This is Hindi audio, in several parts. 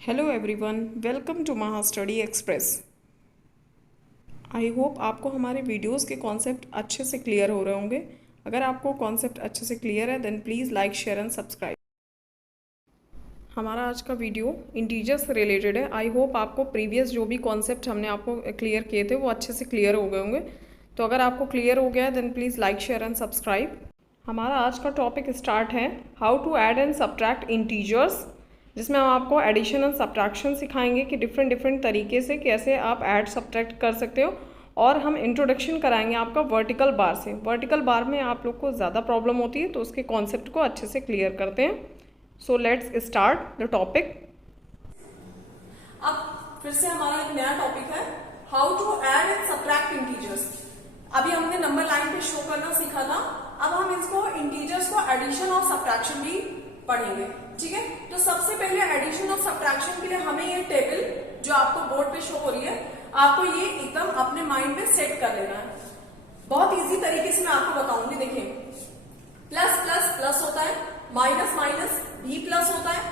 हेलो एवरीवन, वेलकम टू महा स्टडी एक्सप्रेस। आई होप आपको हमारे वीडियोस के कॉन्सेप्ट अच्छे से क्लियर हो रहे होंगे। अगर आपको कॉन्सेप्ट अच्छे से क्लियर है then please like share and subscribe. हमारा आज का वीडियो इंटीजर से रिलेटेड है। आई होप आपको प्रीवियस जो भी कॉन्सेप्ट हमने आपको क्लियर किए थे वो अच्छे से क्लियर हो गए होंगे। तो अगर आपको क्लियर हो गया है then please like share and subscribe. हमारा आज का टॉपिक स्टार्ट है how to add and subtract integers, जिसमें हम आपको एडिशन एंड सब्ट्रैक्शन सिखाएंगे कि डिफरेंट तरीके से कैसे आप ऐड सब्ट्रैक्ट कर सकते हो। और हम इंट्रोडक्शन कराएंगे आपका वर्टिकल बार से। वर्टिकल बार में आप लोग को ज़्यादा प्रॉब्लम होती है तो उसके कॉन्सेप्ट को अच्छे से क्लियर करते हैं। So let's start the topic. अब फिर से हमारा एक नया टॉपिक है how to add and subtract integers. अभी हमने नंबर लाइन पे शो करना सीखा था, अब हम इसको इंटीजर्स को एडिशन और सब्ट्रैक्शन भी पढ़ेंगे। ठीक है, तो सबसे पहले एडिशन और सब्ट्रैक्शन के लिए हमें ये टेबल जो आपको बोर्ड पे शो हो रही है, आपको ये एकदम अपने माइंड में सेट कर लेना है। बहुत इजी तरीके से मैं आपको बताऊंगी। देखिए, प्लस प्लस प्लस होता है, माइनस माइनस भी प्लस होता है,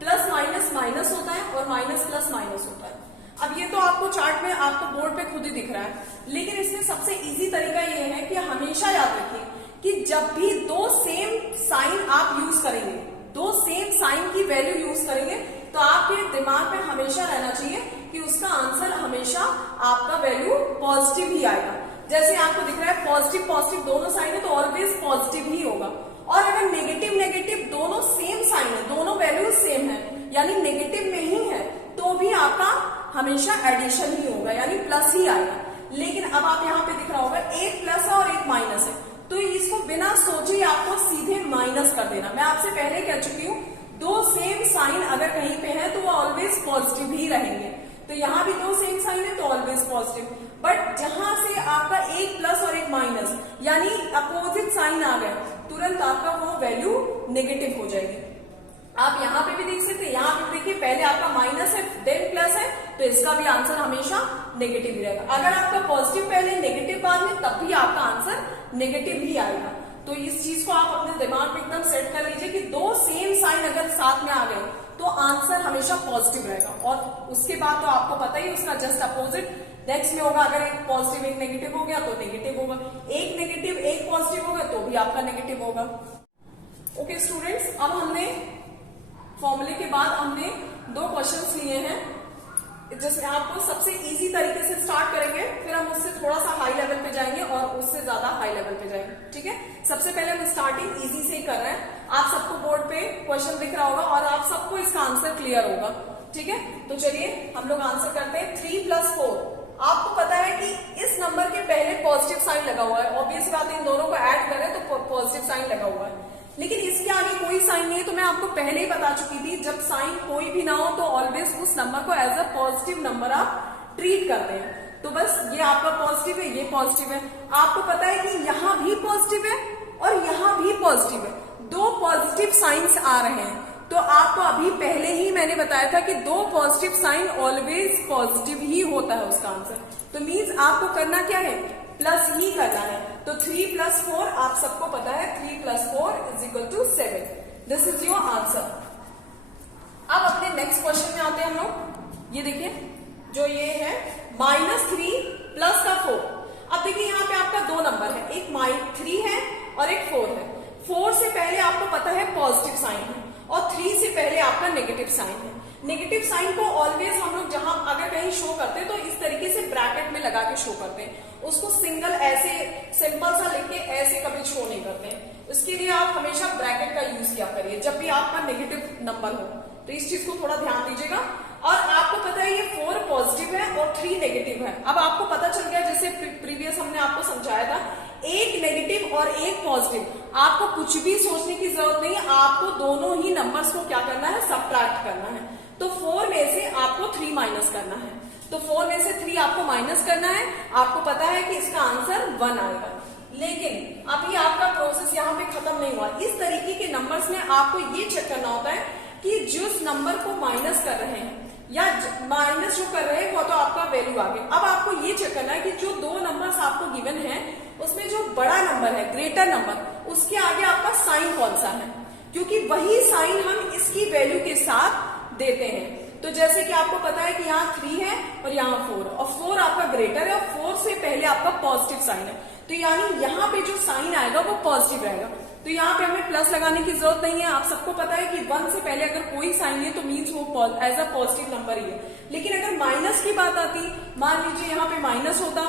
प्लस माइनस माइनस होता है और माइनस प्लस माइनस होता है। अब ये तो आपको चार्ट में आपको बोर्ड पे खुद ही दिख रहा है, लेकिन इसमें सबसे इजी तरीका ये है कि हमेशा याद रखिए कि जब भी दो सेम साइन आप यूज करेंगे, दो सेम साइन की वैल्यू यूज करेंगे, तो आपके दिमाग में हमेशा रहना चाहिए कि उसका आंसर हमेशा आपका वैल्यू पॉजिटिव ही आएगा। जैसे आपको दिख रहा है पॉजिटिव पॉजिटिव दोनों साइन है तो ऑलवेज पॉजिटिव ही होगा। और अगर नेगेटिव नेगेटिव दोनों सेम साइन है, दोनों वैल्यू सेम है, यानी नेगेटिव में ही है, तो भी आपका हमेशा एडिशन ही होगा, यानी प्लस ही आएगा। लेकिन अब आप यहाँ पे दिख रहा होगा एक प्लस है और एक माइनस है, तो इसको बिना सोचे आपको सीधे माइनस कर देना। मैं आपसे पहले कह चुकी हूँ, दो सेम साइन अगर कहीं पे है तो वो ऑलवेज पॉजिटिव ही रहेंगे। तो यहाँ भी दो सेम साइन है तो ऑलवेज पॉजिटिव, बट जहां से आपका एक प्लस और एक माइनस यानी अपोजिट साइन आ गए, तुरंत आपका वो वैल्यू नेगेटिव हो जाएगी। आप यहाँ पे भी देख सकते हैं, यहाँ पे देखिए पहले आपका माइनस है देन प्लस है, तो इसका भी आंसर हमेशा नेगेटिव ही रहेगा। अगर आपका पॉजिटिव पहले नेगेटिव बाद में, तब भी आपका आंसर नेगेटिव ही आएगा। तो इस चीज को आप अपने दिमाग में एकदम सेट कर लीजिए कि दो सेम साइन अगर साथ में आ गए तो आंसर हमेशा पॉजिटिव रहेगा। और उसके बाद तो आपको पता ही उसका जस्ट अपोजिट नेक्स्ट में होगा। अगर एक पॉजिटिव एक नेगेटिव हो गया तो नेगेटिव होगा, एक नेगेटिव एक पॉजिटिव होगा तो भी आपका नेगेटिव होगा। ओके स्टूडेंट्स, अब हमने फॉर्मूले के बाद हमने दो क्वेश्चंस लिए हैं, जिसमें आपको सबसे इजी तरीके से स्टार्ट करेंगे, फिर हम उससे थोड़ा सा हाई लेवल पे जाएंगे और उससे ज्यादा हाई लेवल पे जाएंगे। ठीक है, सबसे पहले हम स्टार्टिंग इजी से ही कर रहे हैं। आप सबको बोर्ड पे क्वेश्चन दिख रहा होगा और आप सबको इसका आंसर क्लियर होगा। ठीक है, तो चलिए हम लोग आंसर करते हैं। 3 + 4, आपको पता है कि इस नंबर के पहले पॉजिटिव साइन लगा हुआ है। ऑब्वियस बात है, इन दोनों को ऐड करें तो पॉजिटिव साइन लगा हुआ है, लेकिन इसके आगे कोई साइन नहीं है। तो मैं आपको पहले ही बता चुकी थी, जब साइन कोई भी ना हो तो ऑलवेज उस नंबर को एज अ पॉजिटिव नंबर आप ट्रीट करते हैं। तो बस ये आपका पॉजिटिव है, ये पॉजिटिव है। आपको पता है कि यहाँ भी पॉजिटिव है और यहाँ भी पॉजिटिव है, दो पॉजिटिव साइंस आ रहे हैं। तो आपको अभी पहले ही मैंने बताया था कि दो पॉजिटिव साइन ऑलवेज पॉजिटिव ही होता है उसका आंसर। तो मीन्स आपको करना क्या है, प्लस ही करना है। तो 3 + 4 आप सबको पता है, 3 + 4 = 7। This is your answer. अब अपने नेक्स्ट क्वेश्चन में आते हैं हम लोग। ये देखिए, जो ये है -3 + 4। अब देखिए यहाँ पे आपका दो नंबर है, एक -3 है और एक 4 है। 4 से पहले आपको पता है पॉजिटिव साइन है और 3 से पहले आपका नेगेटिव साइन है। नेगेटिव साइन को ऑलवेज हम लोग जहां अगर कहीं शो करते हैं तो इस तरीके से ब्रैकेट में लगा के शो करते हैं, उसको सिंगल ऐसे सिंपल सा लिख के ऐसे कभी शो नहीं करते हैं। उसके लिए आप हमेशा ब्रैकेट का यूज किया करिए जब भी आपका नेगेटिव नंबर हो। तो इस चीज को थोड़ा ध्यान दीजिएगा। और आपको पता है ये 4 पॉजिटिव है और 3 नेगेटिव है। अब आपको पता चल गया, जैसे प्रीवियस हमने आपको समझाया था, एक नेगेटिव और एक पॉजिटिव, आपको कुछ भी सोचने की जरूरत नहीं है। आपको दोनों ही नंबर्स को क्या करना है, सब्ट्रैक्ट करना है। तो 4 में से आपको 3 माइनस करना है। तो 4 में से 3 आपको माइनस करना है। आपको पता है कि इसका आंसर 1 आएगा। लेकिन अभी आपका प्रोसेस यहाँ पे खत्म नहीं हुआ। इस तरीके के नंबर्स में आपको ये चेक करना होता है कि जिस नंबर को माइनस कर रहे हैं या माइनस जो कर रहे हैं वो तो आपका वैल्यू आ गया। अब आपको ये चेक करना है कि जो दो नंबर्स आपको गिवन है उसमें जो बड़ा नंबर है, ग्रेटर नंबर, उसके आगे आपका साइन कौन सा है, क्योंकि वही साइन हम इसकी वैल्यू के साथ देते हैं। तो जैसे कि आपको पता है कि यहाँ 3 है और यहाँ 4 और 4 आपका ग्रेटर है और 4 से पहले आपका पॉजिटिव साइन है, तो यानी यहाँ पे जो साइन आएगा वो पॉजिटिव रहेगा। तो यहाँ पे हमें प्लस लगाने की जरूरत नहीं है। आप सबको पता है कि 1 से पहले अगर कोई साइन है तो मीन्स वो एज अ पॉजिटिव नंबर ही है। लेकिन अगर माइनस की बात आती, मान लीजिए यहाँ पे माइनस होता,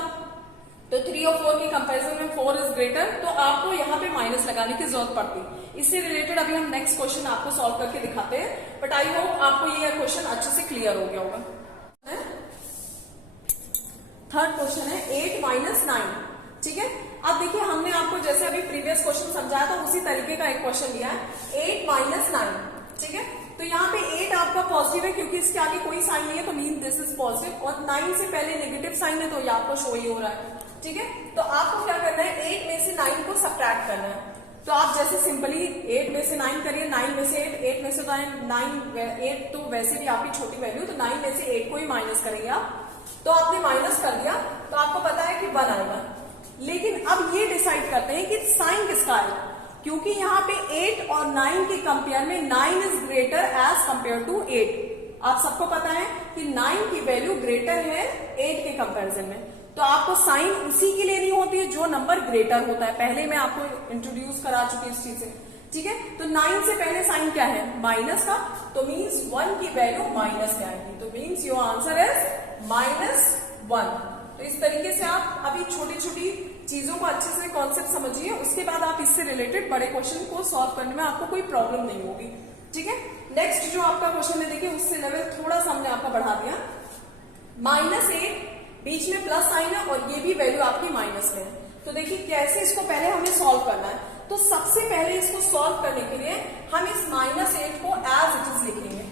तो 3 और 4 के कंपैरिजन में 4 इज ग्रेटर, तो आपको यहाँ पे माइनस लगाने की जरूरत पड़ती। इससे रिलेटेड अभी हम नेक्स्ट क्वेश्चन आपको सॉल्व करके दिखाते हैं, बट आई होप आपको ये क्वेश्चन अच्छे से क्लियर हो गया होगा। थर्ड क्वेश्चन है 8 माइनस 9, ठीक है। अब देखिए हमने आपको जैसे अभी प्रीवियस क्वेश्चन समझाया था उसी तरीके का एक क्वेश्चन लिया है 8 माइनस 9, ठीक है। तो यहाँ पे 8 आपका पॉजिटिव है क्योंकि इसके आगे कोई साइन नहीं है, तो मीन दिस इज पॉजिटिव, और 9 से पहले नेगेटिव साइन है तो ये आपको शो ही हो रहा है, ठीक है। तो आपको क्या करना है, 8 में से 9 को सब्ट्रैक्ट करना है। तो आप जैसे सिंपली 8 में से 9 करिए, 9 में से 8 में से 9 8 तो वैसे भी आपकी छोटी वैल्यू, तो 9 में से 8 को ही माइनस करेंगे आप, तो आपने माइनस कर दिया तो आपको पता है कि 1 आएगा। लेकिन अब ये डिसाइड करते हैं कि साइन किसका है, क्योंकि यहाँ पे 8 और 9 के कंपेयर में 9 is greater as compare to 8। आप सबको पता है कि 9 की वैल्यू ग्रेटर है 8 के कंपैरिजन में, तो आपको साइन उसी की लेनी होती है जो नंबर ग्रेटर होता है। पहले मैं आपको इंट्रोड्यूस करा चुकी इस चीज से, ठीक है। तो 9 से पहले साइन क्या है, माइनस का, तो मीन्स 1 की वैल्यू माइनस में आएगी, तो मीन्स योर आंसर इज -1। तो इस तरीके से आप अभी छोटी छोटी चीजों को अच्छे से कॉन्सेप्ट समझिए, उसके बाद आप इससे रिलेटेड बड़े क्वेश्चन को सॉल्व करने में आपको कोई प्रॉब्लम नहीं होगी, ठीक है। नेक्स्ट जो आपका क्वेश्चन है, देखिए उससे लेवल थोड़ा सा हमने आपका बढ़ा दिया। -8 बीच में प्लस साइन है और ये भी वैल्यू आपकी माइनस में है। तो देखिए कैसे इसको पहले हमें सॉल्व करना है। तो सबसे पहले इसको सॉल्व करने के लिए हम इस -8 को एज इट इज लिखेंगे,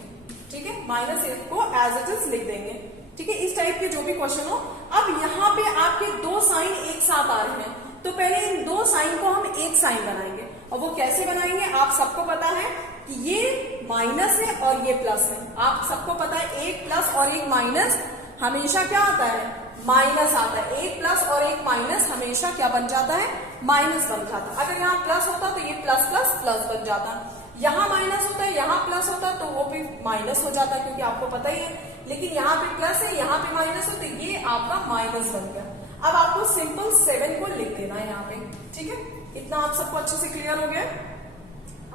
ठीक है। -8 को एज इट इज लिख देंगे, ठीक है। इस टाइप के जो भी क्वेश्चन हो, अब यहाँ पे आपके 2 साइन एक साथ आ रहे हैं, तो पहले इन 2 साइन को हम एक साइन बनाएंगे, और वो कैसे बनाएंगे आप सबको पता है कि ये माइनस है और ये प्लस है। आप सबको पता है एक प्लस और एक माइनस हमेशा क्या आता है, माइनस आता है। एक प्लस और एक माइनस हमेशा क्या बन जाता है, माइनस बन जाता है। अगर यहाँ प्लस होता तो ये प्लस प्लस प्लस बन जाता, यहाँ माइनस होता है यहाँ प्लस होता तो वो भी माइनस हो जाता, क्योंकि आपको पता ही है। लेकिन यहाँ पे प्लस है यहाँ पे माइनस हो, तो ये आपका माइनस बन गया। अब आपको सिंपल 7 को लिख देना है यहाँ पे, ठीक है। इतना आप सबको अच्छे से क्लियर हो गया।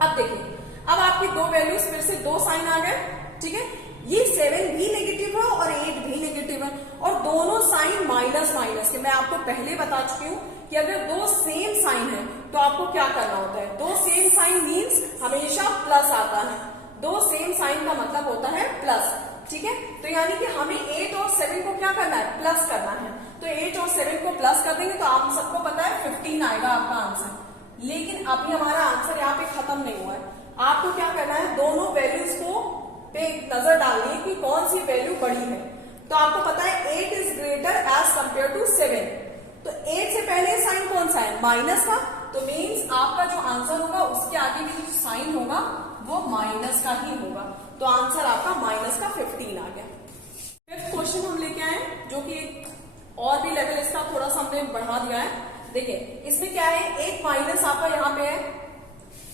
अब देखिए, अब आपकी 2 वैल्यूज फिर से 2 साइन आ गए, ठीक है। ये 7 भी नेगेटिव है और 8 भी नेगेटिव है, और दोनों साइन माइनस माइनस के। मैं आपको पहले बता चुकी हूँ कि अगर 2 सेम साइन है तो आपको क्या करना होता है, 2 सेम साइन मीन्स हमेशा प्लस आता है। 2 सेम साइन का मतलब होता है प्लस, ठीक है। तो यानी कि हमें 8 और 7 को क्या करना है, प्लस करना है। तो 8 और 7 को प्लस कर देंगे तो आप सबको पता है 15 आएगा आपका आंसर। लेकिन अभी हमारा आंसर यहाँ पे खत्म नहीं हुआ है। आपको क्या करना है, दोनों वैल्यूज को पे नजर डालनी है कि कौन सी वैल्यू बड़ी है। तो आपको पता है 8 is greater as compare to 7, तो 8 से पहले साइन कौन सा है, माइनस का, तो मीन्स आपका जो आंसर होगा उसके आगे भी जो साइन होगा वो माइनस का ही होगा। तो आंसर आपका माइनस का 15 आ गया। फिफ्थ क्वेश्चन हम लेके आए, जो कि एक और भी लेवल इसका थोड़ा सा हमने बढ़ा दिया है। देखिए इसमें क्या है, एक माइनस आपका यहाँ पे है,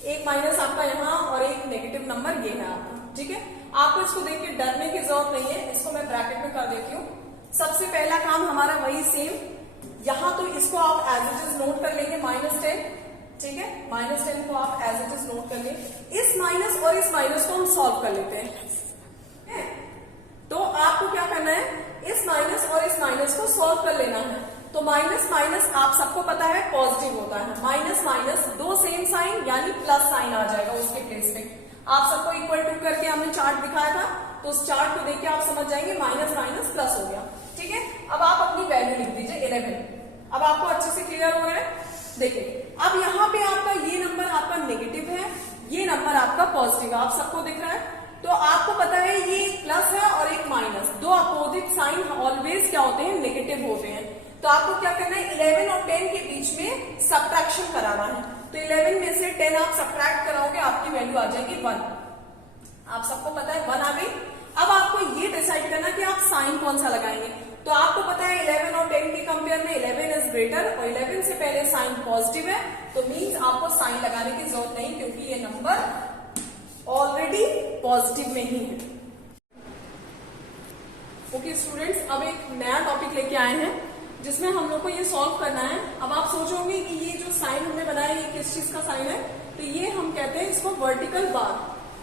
एक माइनस आपका यहाँ, और एक नेगेटिव नंबर ये है आपका, ठीक है। आपको इसको देख के डरने की जरूरत नहीं है, इसको मैं ब्रैकेट में कर देती हूँ। सबसे पहला काम हमारा वही सेम, यहाँ तो इसको आप एज इट इज नोट कर लेंगे -10, ठीक है। -10 को आप एज इट इज नोट कर लेंगे। इस माइनस और इस माइनस को हम सॉल्व कर लेते हैं। तो आपको क्या करना है, इस माइनस और इस माइनस को सॉल्व कर लेना है। तो माइनस माइनस आप सबको पता है पॉजिटिव होता है, माइनस माइनस 2 सेम साइन यानी प्लस साइन आ जाएगा उसके प्लेस पे। आप सबको इक्वल टू करके हमने चार्ट दिखाया था, तो उस चार्ट को देख के आप समझ जाएंगे माइनस माइनस प्लस हो गया, ठीक है। अब आप अपनी वैल्यू लिख दीजिए 11। अब आपको अच्छे से क्लियर हो रहा है। देखिए अब यहाँ पे आपका ये नंबर आपका नेगेटिव है, ये नंबर आपका पॉजिटिव है, आप सबको दिख रहा है। तो आपको पता है ये एक प्लस है और एक माइनस, 2 अपोजिट साइन ऑलवेज क्या होते हैं, नेगेटिव होते हैं। तो आपको क्या करना है, 11 और 10 के बीच में सब्ट्रैक्शन कराना है। तो 11 में से 10 आप सब्ट्रैक्ट कराओगे, आपकी वैल्यू आ जाएगी 1। आप सबको पता है 1 आ गई। अब आपको ये डिसाइड करना कि आप साइन कौन सा लगाएंगे। तो आपको पता है 11 और 10 के कंपेयर में 11 इज ग्रेटर, और 11 से पहले साइन पॉजिटिव है, तो मीन्स आपको साइन लगाने की जरूरत नहीं, क्योंकि ये नंबर ऑलरेडी पॉजिटिव में ही है। ओके स्टूडेंट्स, अब एक नया टॉपिक लेके आए हैं जिसमें हम लोग को ये सॉल्व करना है। अब आप सोचोगे कि ये जो साइन हमने बनाया ये किस चीज का साइन है, तो ये हम कहते हैं इसको वर्टिकल बार।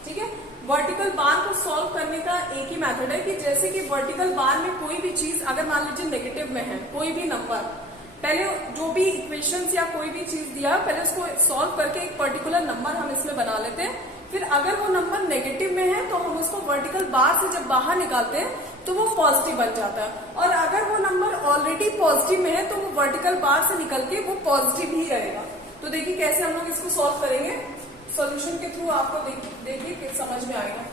ठीक है, वर्टिकल बार को सॉल्व करने का एक ही मेथड है कि जैसे कि वर्टिकल बार में कोई भी चीज अगर मान लीजिए नेगेटिव में है, कोई भी नंबर, पहले जो भी इक्वेशंस या कोई भी चीज दिया पहले उसको सॉल्व करके एक पर्टिकुलर नंबर हम इसमें बना लेते हैं। फिर अगर वो नंबर नेगेटिव में है तो हम उसको वर्टिकल बार से जब बाहर निकालते हैं तो वो पॉजिटिव बन जाता है, और अगर वो नंबर ऑलरेडी पॉजिटिव में है तो वो वर्टिकल बार से निकल के वो पॉजिटिव ही रहेगा। तो देखिए कैसे हम लोग इसको सॉल्व करेंगे, सॉल्यूशन के थ्रू आपको देखिए समझ में आएगा।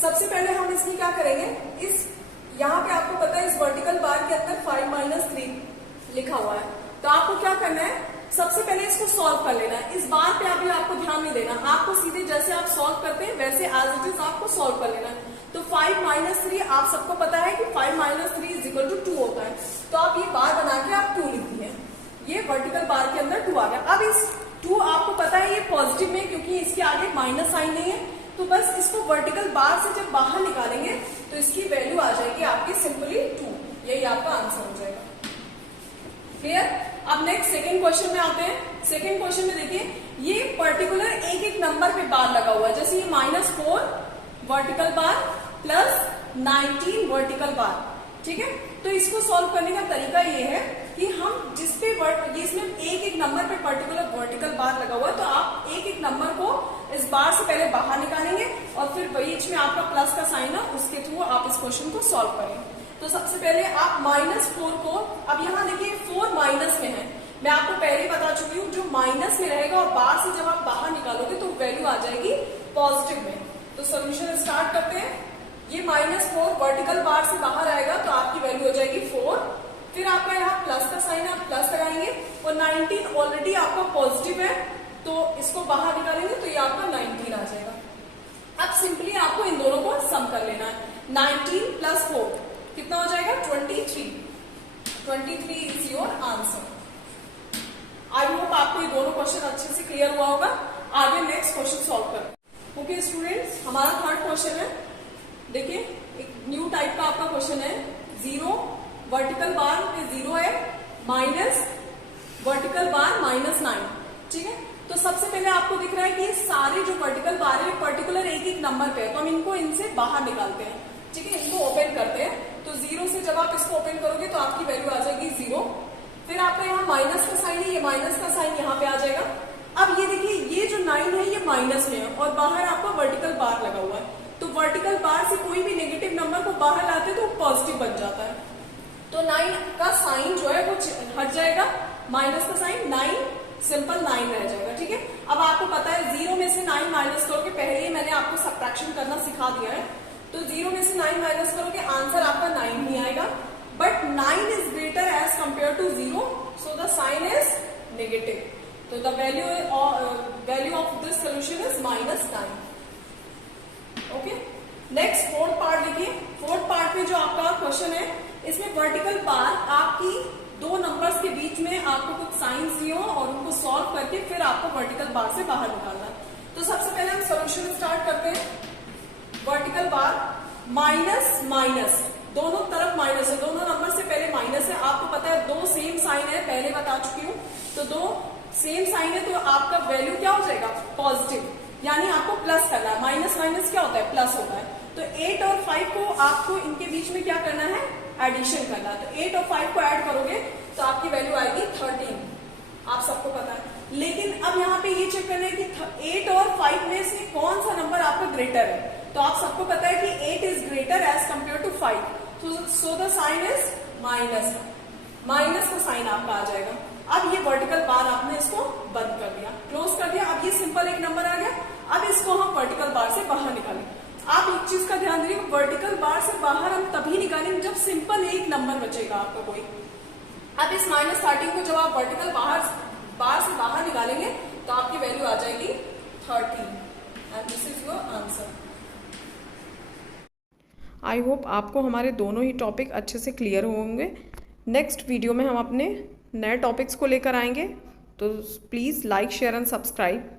सबसे पहले हम इसमें क्या करेंगे, इस यहाँ पे आपको पता है इस वर्टिकल बार के अंदर 5 - 3 लिखा हुआ है, तो आपको क्या करना है, सबसे पहले इसको सॉल्व कर लेना है। इस बार पे अभी आपको ध्यान नहीं देना, आपको सीधे जैसे आप सॉल्व करते हैं वैसे एज इट इज आपको सॉल्व कर लेना है। तो 5 - 3 आप सबको पता है कि 5 - 3 = 2 होता है, तो आप ये बार बना के आप 2 लिख दिए, ये वर्टिकल बार के अंदर 2 आ गया। अब इस 2 आपको पता है ये पॉजिटिव में, क्योंकि इसके आगे माइनस साइन नहीं है, तो बस इसको वर्टिकल बार से जब बाहर निकालेंगे तो इसकी वैल्यू आ जाएगी आपकी सिंपली 2, यही आपका आंसर हो जाएगा। क्लियर। अब नेक्स्ट सेकंड क्वेश्चन में आते हैं। सेकंड क्वेश्चन में देखिए ये पर्टिकुलर एक एक नंबर पे बार लगा हुआ है, जैसे ये -4 vertical bar plus 19 vertical bar. ठीक है, तो इसको सॉल्व करने का तरीका ये है कि हम जिसपे ये इसमें एक एक नंबर पे पर्टिकुलर वर्टिकल बार लगा हुआ है, तो आप एक एक नंबर को इस बार से पहले बाहर निकालेंगे और फिर बीच में आपका प्लस का साइन है, उसके थ्रू आप इस क्वेश्चन को सॉल्व करेंगे। तो सबसे पहले आप -4 को, अब यहाँ देखिए 4 माइनस में है, मैं आपको पहले ही बता चुकी हूँ जो माइनस में रहेगा और बार से जब आप बाहर निकालोगे तो वैल्यू आ जाएगी पॉजिटिव में। तो सोल्यूशन स्टार्ट करते हैं। ये -4 वर्टिकल बार से बाहर आएगा तो आपकी वैल्यू हो जाएगी 4, फिर आपका यहाँ प्लस का साइन है, आप प्लस लगाएंगे, और 19 ऑलरेडी आपका पॉजिटिव है तो इसको बाहर निकालेंगे तो ये आपका 19 आ जाएगा। अब सिंपली आपको इन दोनों को सम कर लेना है। 19 + 4 कितना हो जाएगा 23 is your answer. I hope आपको ये दोनों क्वेश्चन अच्छे से क्लियर हुआ होगा। आगे नेक्स्ट क्वेश्चन सॉल्व करें। ओके स्टूडेंट्स, हमारा थर्ड क्वेश्चन है, देखिए एक न्यू टाइप का आपका क्वेश्चन है। 0 वर्टिकल बार पे 0 है, माइनस वर्टिकल बार -9। ठीक है, तो सबसे पहले आपको दिख रहा है कि ये सारे जो वर्टिकल बार है पर्टिकुलर एक एक नंबर पे है, तो हम इनको इनसे बाहर निकालते हैं। ठीक है, इनको ओपन करते हैं, तो 0 से जब आप इसको ओपन करोगे तो आपकी वैल्यू आ जाएगी 0। फिर आपका यहाँ माइनस का साइन है, ये माइनस का साइन यहाँ पे आ जाएगा। अब ये देखिए ये जो 9 है ये माइनस में है और बाहर आपका वर्टिकल बार लगा हुआ है, तो वर्टिकल बार से कोई भी नेगेटिव नंबर को बाहर लाते हैं तो पॉजिटिव बन जाता है, तो 9 का साइन जो है वो हट जाएगा, माइनस का साइन 9 सिंपल 9 रह जाएगा। ठीक है, अब आपको पता है 0 में से 9 माइनस करोगे, पहले ही मैंने आपको सब्ट्रैक्शन करना सिखा दिया है, तो 0 में से 9 माइनस करोगे आंसर आपका 9 ही आएगा, but 9 is greater as compare to 0, so the sign is negative, तो the value of this solution is -9। Okay, next fourth part देखिए। फोर्थ पार्ट में जो आपका क्वेश्चन है इसमें वर्टिकल बार आपकी दो नंबर्स के बीच में आपको कुछ साइंस दिए हो और उनको सॉल्व करके फिर आपको वर्टिकल बार से बाहर निकालना है। तो सबसे पहले हम सोल्यूशन स्टार्ट करते हैं। वर्टिकल बार माइनस माइनस, दोनों तरफ माइनस है, दोनों नंबर से पहले माइनस है। आपको पता है दो सेम साइन है, पहले बता चुकी हूँ, तो दो सेम साइन है तो आपका वैल्यू क्या हो जाएगा पॉजिटिव, यानी आपको प्लस करना है। माइनस माइनस क्या होता है प्लस होता है, तो 8 और 5 को आपको इनके बीच में क्या करना है एडिशन करना है। तो 8 और 5 को ऐड करोगे तो आपकी वैल्यू आएगी 13, आप सबको पता है। लेकिन अब यहाँ पे ये चेक करना है कि 8 और 5 में से कौन सा नंबर आपका ग्रेटर है, तो आप सबको पता है कि 8 is greater as compare to 5, so the sign is minus, minus का साइन आपका आ जाएगा। अब ये वर्टिकल बार आपने इसको बंद कर दिया, क्लोज कर दिया। अब ये सिंपल एक नंबर आ गया, अब इसको हम वर्टिकल बार से बाहर निकालें। आप एक चीज का ध्यान दीजिए, वर्टिकल बार से बाहर हम तभी निकालेंगे जब सिंपल एक नंबर बचेगा आपका कोई। अब इस -13 को जब आप वर्टिकल बार से बाहर निकालेंगे तो आपकी वैल्यू आ जाएगी 13 and this is your answer. I hope आपको हमारे दोनों ही टॉपिक अच्छे से क्लियर होंगे। नेक्स्ट वीडियो में हम अपने नए टॉपिक्स को लेकर आएंगे, तो please like share and subscribe.